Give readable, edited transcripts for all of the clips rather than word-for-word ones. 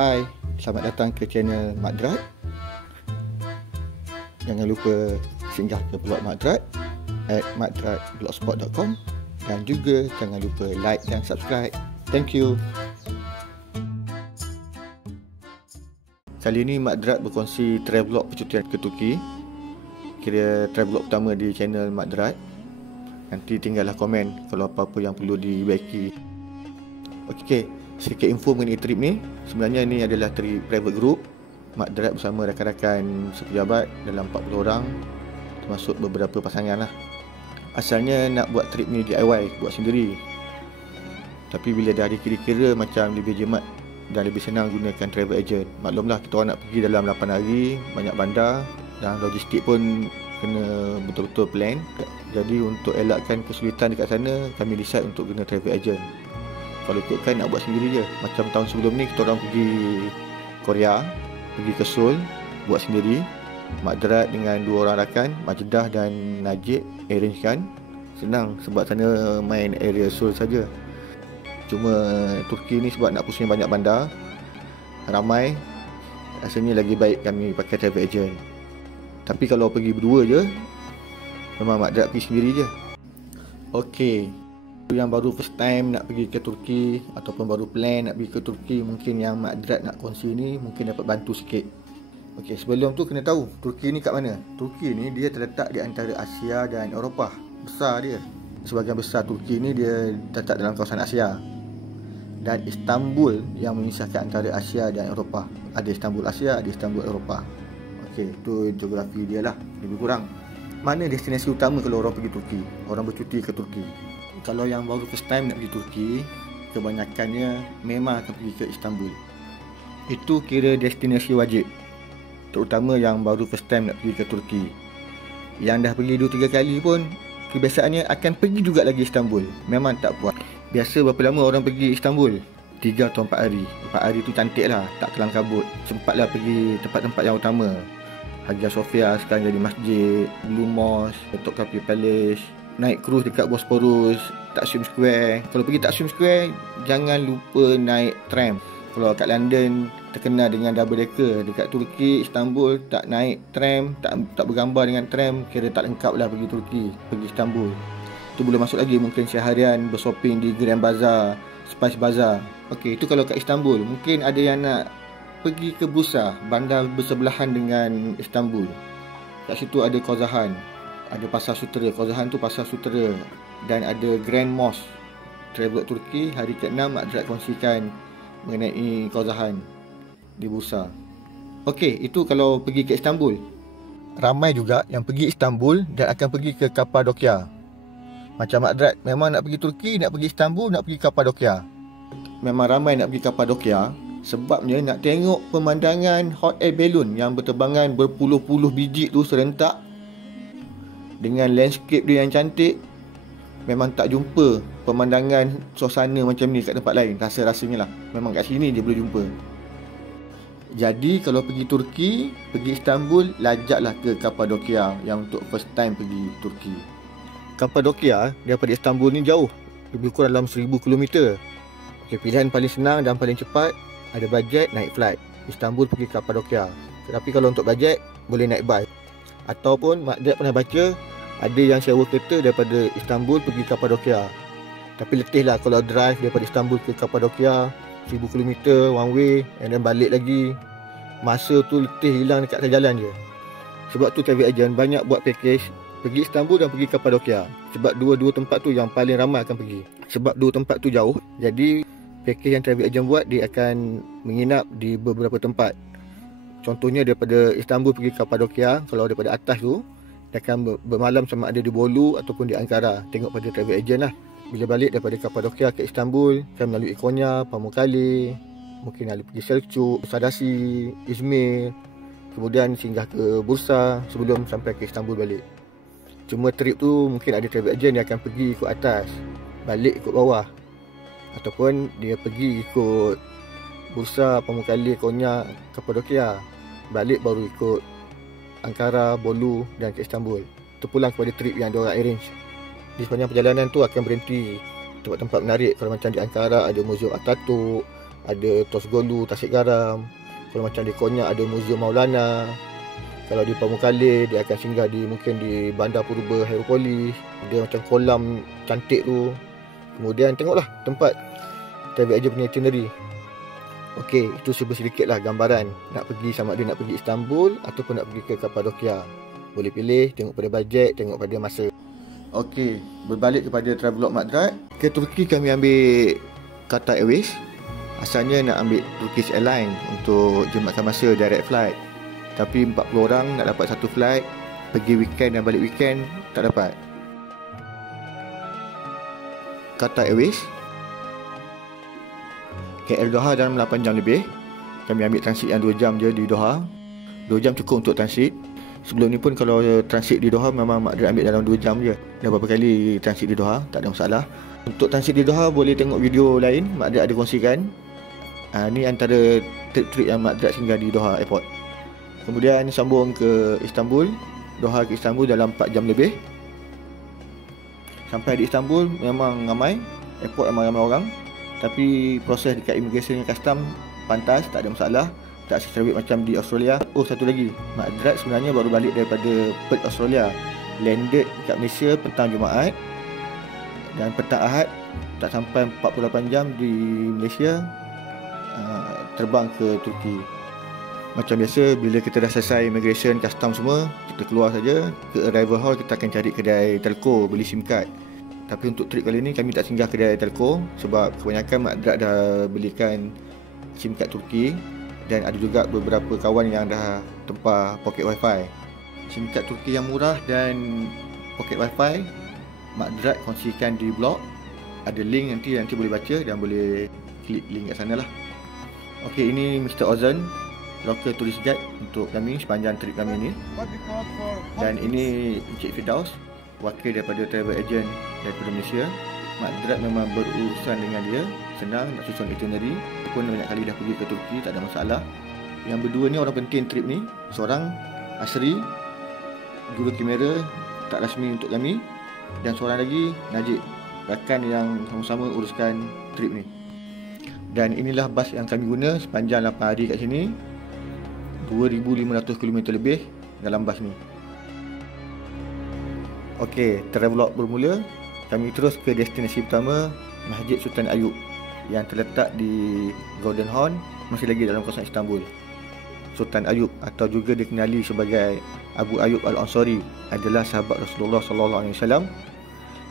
Hai, selamat datang ke channel Mak Drat. Jangan lupa singgah ke blog Mak Drat @makdratblogspot.com dan juga jangan lupa like dan subscribe. Thank you. Kali ini Mak Drat berkongsi travelog percutian ke Turki. Kira travelog pertama di channel Mak Drat. Nanti tinggallah komen kalau apa-apa yang perlu dibaiki. Okey, sedikit info mengenai trip ni. Sebenarnya ni adalah trip private group Mak Drat bersama rakan-rakan sepejabat dalam 40 orang, termasuk beberapa pasangan lah. Asalnya nak buat trip ni DIY, buat sendiri. Tapi bila dah ada kira-kira macam lebih jimat dan lebih senang gunakan travel agent. Maklumlah kita orang nak pergi dalam 8 hari, banyak bandar dan logistik pun kena betul-betul plan. Jadi untuk elakkan kesulitan dekat sana, kami decide untuk guna travel agent. Kalau ikutkan nak buat sendiri je. Macam tahun sebelum ni kita orang pergi Korea, pergi ke Seoul, buat sendiri. Mak Drat dengan 2 orang rakan, Majdah dan Najib, arrange kan. Senang sebab sana main area Seoul saja. Cuma Turki ni sebab nak pusing banyak bandar, ramai, rasanya lagi baik kami pakai travel agent. Tapi kalau pergi berdua je, memang Mak Drat pergi sendiri je. Okey, yang baru first time nak pergi ke Turki ataupun baru plan nak pergi ke Turki, mungkin yang Mak Drat nak kongsi ni mungkin dapat bantu sikit. Okey, sebelum tu kena tahu Turki ni kat mana. Turki ni dia terletak di antara Asia dan Eropah. Besar dia. Sebahagian besar Turki ni dia terletak dalam kawasan Asia. Dan Istanbul yang memisahkan antara Asia dan Eropah. Ada Istanbul Asia, ada Istanbul Eropah. Okey, tu geografi dia lah, lebih kurang. Mana destinasi utama kalau orang pergi Turki, orang bercuti ke Turki? Kalau yang baru first time nak pergi Turki, kebanyakannya memang akan pergi ke Istanbul. Itu kira destinasi wajib, terutama yang baru first time nak pergi ke Turki. Yang dah pergi 2-3 kali pun kebiasaannya akan pergi juga lagi Istanbul. Memang tak puas. Biasa berapa lama orang pergi Istanbul? 3 atau 4 hari. 4 hari tu cantik lah, tak kelam kabut. Sempatlah pergi tempat-tempat yang utama. Hagia Sophia sekarang jadi masjid, Blue Mosque, Topkapi Palace, naik cruise dekat Bosporus, Taksim Square. Kalau pergi Taksim Square, jangan lupa naik tram. Kalau kat London terkenal dengan double decker, dekat Turki, Istanbul tak naik tram, tak bergambar dengan tram, kira tak lengkap lah pergi Turki, pergi Istanbul. Tu boleh masuk lagi mungkin seharian bershopping di Grand Bazaar, Spice Bazaar. Okey, itu kalau kat Istanbul. Mungkin ada yang nak pergi ke Bursa, bandar bersebelahan dengan Istanbul. Kat situ ada Kozahan, ada Pasar Sutera. Kozahan tu Pasar Sutera. Dan ada Grand Mosque. Travel Turki hari ke-6 Mak Drat kongsikan mengenai Kozahan di Bursa. Okey, itu kalau pergi ke Istanbul. Ramai juga yang pergi Istanbul dan akan pergi ke Kapadokia. Macam Mak Drat, memang nak pergi Turki, nak pergi Istanbul, nak pergi Kapadokia. Memang ramai nak pergi Kapadokia sebabnya nak tengok pemandangan hot air balloon yang berterbangan berpuluh-puluh biji tu serentak dengan landscape dia yang cantik. Memang tak jumpa pemandangan suasana macam ni kat tempat lain, rasa-rasanya lah. Memang kat sini je boleh jumpa. Jadi kalau pergi Turki, pergi Istanbul, lajaklah ke Kapadokia yang untuk first time pergi Turki. Kapadokia daripada Istanbul ni jauh, lebih kurang dalam 1000 km. Okay, pilihan paling senang dan paling cepat, ada bajet naik flight Istanbul pergi Kapadokia. Tapi kalau untuk bajet, boleh naik bas. Ataupun Mak Drat pernah baca ada yang sewa kereta daripada Istanbul pergi Kapadokia. Tapi letih lah kalau drive daripada Istanbul ke Kapadokia 1000 km one way and then balik lagi. Masa tu letih hilang dekat atas jalan je. Sebab tu travel agent banyak buat package pergi Istanbul dan pergi Kapadokia. Sebab dua-dua tempat tu yang paling ramai akan pergi. Sebab dua tempat tu jauh, jadi package yang travel agent buat, dia akan menginap di beberapa tempat. Contohnya daripada Istanbul pergi Kapadokia, kalau daripada atas tu dia akan bermalam sama ada di Bolu ataupun di Ankara. Tengok pada travel agent lah. Bila balik daripada Kapadokia ke Istanbul, akan melalui Konya, Pamukkale, mungkin ada pergi Selçuk, Sadasi, Izmir, kemudian singgah ke Bursa sebelum sampai ke Istanbul balik. Cuma trip tu mungkin ada travel agent yang akan pergi ikut atas, balik ikut bawah. Ataupun dia pergi ikut Bursa, Pamukkale, Konya, Kapadokia, balik baru ikut Ankara, Bolu dan ke Istanbul. Terpulang kepada trip yang diorang arrange. Di sepanjang perjalanan tu akan berhenti tempat-tempat menarik. Kalau macam di Ankara ada Museum Atatürk, ada Tosgolu, Tasik Garam. Kalau macam di Konyak ada Museum Maulana. Kalau di Pamukkale dia akan singgah mungkin di Bandar Purba Heropolis. Dia macam kolam cantik tu. Kemudian tengoklah tempat travel agent punya itinerary. Okey, itu sedikit lah gambaran nak pergi, sama ada nak pergi Istanbul ataupun nak pergi ke Kapadokia. Boleh pilih, tengok pada bajet, tengok pada masa. Okey, berbalik kepada Travelog Mak Drat. Ke Turki kami ambil Qatar Airways. Asalnya nak ambil Turkish Airlines untuk jemputkan masa direct flight. Tapi 40 orang nak dapat satu flight, pergi weekend dan balik weekend tak dapat. Qatar Airways KL Doha dalam 8 jam lebih. Kami ambil transit yang 2 jam je di Doha. 2 jam cukup untuk transit. Sebelum ni pun kalau transit di Doha memang Mak Drat ambil dalam 2 jam je. Dah berapa kali transit di Doha, tak ada masalah. Untuk transit di Doha boleh tengok video lain Mak Drat ada kongsikan. Ni antara trip-trip yang Mak Drat singgah di Doha Airport. Kemudian sambung ke Istanbul. Doha ke Istanbul dalam 4 jam lebih. Sampai di Istanbul memang ramai, airport memang ramai orang. Tapi proses dekat immigration dan custom pantas, tak ada masalah. Tak secerabut macam di Australia. Oh, satu lagi, Mak Drat sebenarnya baru balik daripada Perth, Australia. Landed dekat Malaysia petang Jumaat. Dan petang Ahad, tak sampai 48 jam di Malaysia, terbang ke Turki. Macam biasa, bila kita dah selesai immigration, custom semua, kita keluar saja. Ke arrival hall, kita akan cari kedai telco, beli SIM card. Tapi untuk trip kali ni kami tak singgah kedai telco sebab kebanyakan Mak Drat dah belikan SIM card Turki. Dan ada juga beberapa kawan yang dah tempah poket wifi. SIM card Turki yang murah dan poket wifi Mak Drat kongsikan di blog. Ada link nanti boleh baca dan boleh klik link kat sana lah. Okey, ini Mr. Ozan, local tourist guide untuk kami sepanjang trip kami ni. Dan ini Encik Firdaus, wakil daripada travel agent daripada Malaysia. Mak Drat memang berurusan dengan dia, senang nak susun itinerary. Pun banyak kali dah pergi ke Turki, tak ada masalah. Yang berdua ni orang penting trip ni. Seorang Asri, guru kamera tak rasmi untuk kami, dan seorang lagi Najib, rakan yang sama-sama uruskan trip ni. Dan inilah bas yang kami guna sepanjang 8 hari kat sini. 2500 km lebih dalam bas ni. Okey, travelog bermula. Kami terus ke destinasi pertama, Masjid Sultan Ayub yang terletak di Golden Horn, masih lagi dalam kawasan Istanbul. Sultan Ayub atau juga dikenali sebagai Abu Ayyub Al-Ansari adalah sahabat Rasulullah SAW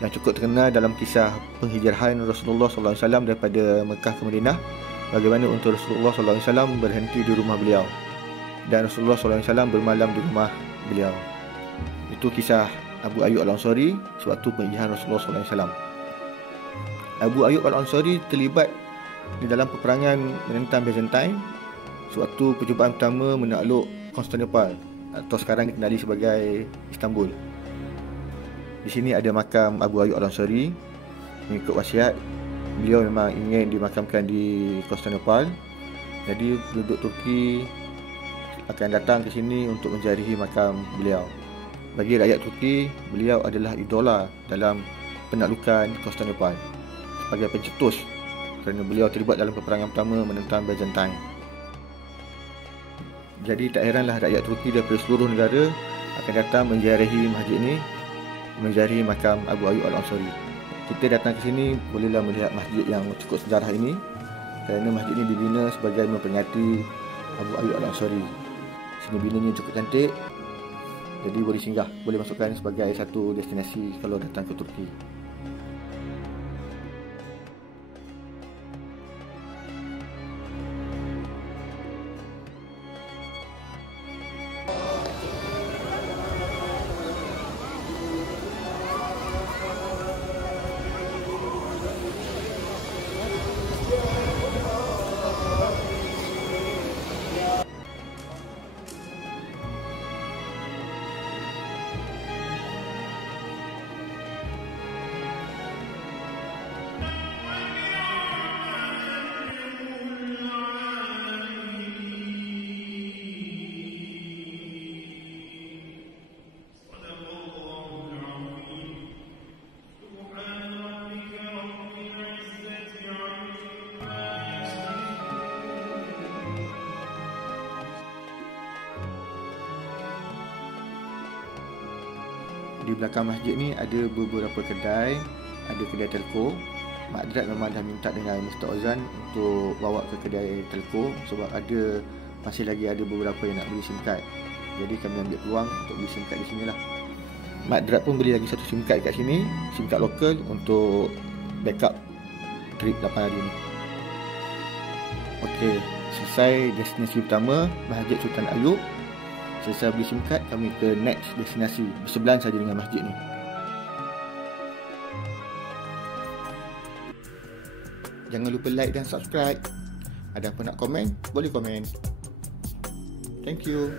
yang cukup terkenal dalam kisah penghijrahan Rasulullah SAW daripada Mekah ke Madinah. Bagaimana untuk Rasulullah SAW berhenti di rumah beliau dan Rasulullah SAW bermalam di rumah beliau. Itu kisah Abu Ayyub Al-Ansari sewaktu penghijrahan Rasulullah SAW. Abu Ayyub Al-Ansari terlibat di dalam peperangan menentang Byzantine sewaktu percubaan pertama menakluk Konstantinopel atau sekarang dikenali sebagai Istanbul. Di sini ada makam Abu Ayyub Al-Ansari. Mengikut wasiat, beliau memang ingin dimakamkan di Konstantinopel. Jadi penduduk Turki akan datang ke sini untuk menziarahi makam beliau. Bagi rakyat Turki, beliau adalah idola dalam penaklukan Konstantinopel sebagai pencetus kerana beliau terlibat dalam peperangan pertama menentang Byzantine. Jadi tak heranlah rakyat Turki daripada seluruh negara akan datang menziarahi masjid ini, menziarahi makam Abu Ayyub Al-Ansari. Kita datang ke sini bolehlah melihat masjid yang cukup sejarah ini kerana masjid ini dibina sebagai memperingati Abu Ayyub Al-Ansari. Sini binanya cukup cantik, jadi boleh singgah, boleh masukkan sebagai satu destinasi kalau datang ke Turki. di belakang masjid ni ada beberapa kedai, ada kedai telco. Mak Drat memang dah minta dengan Mr. Ozan untuk bawa ke kedai telco sebab masih lagi ada beberapa yang nak beli SIM card. Jadi kami ambil peluang untuk beli SIM card di sini lah. Mak Drat pun beli lagi satu SIM card kat sini, SIM card lokal untuk backup trip 8 hari ni. Okey, selesai destinasi utama Masjid Sultan Ayub. Selesai beli SIM card, kami ke next destinasi bersebelahan saja dengan masjid ni. Jangan lupa like dan subscribe. Ada apa nak komen, boleh komen. Thank you.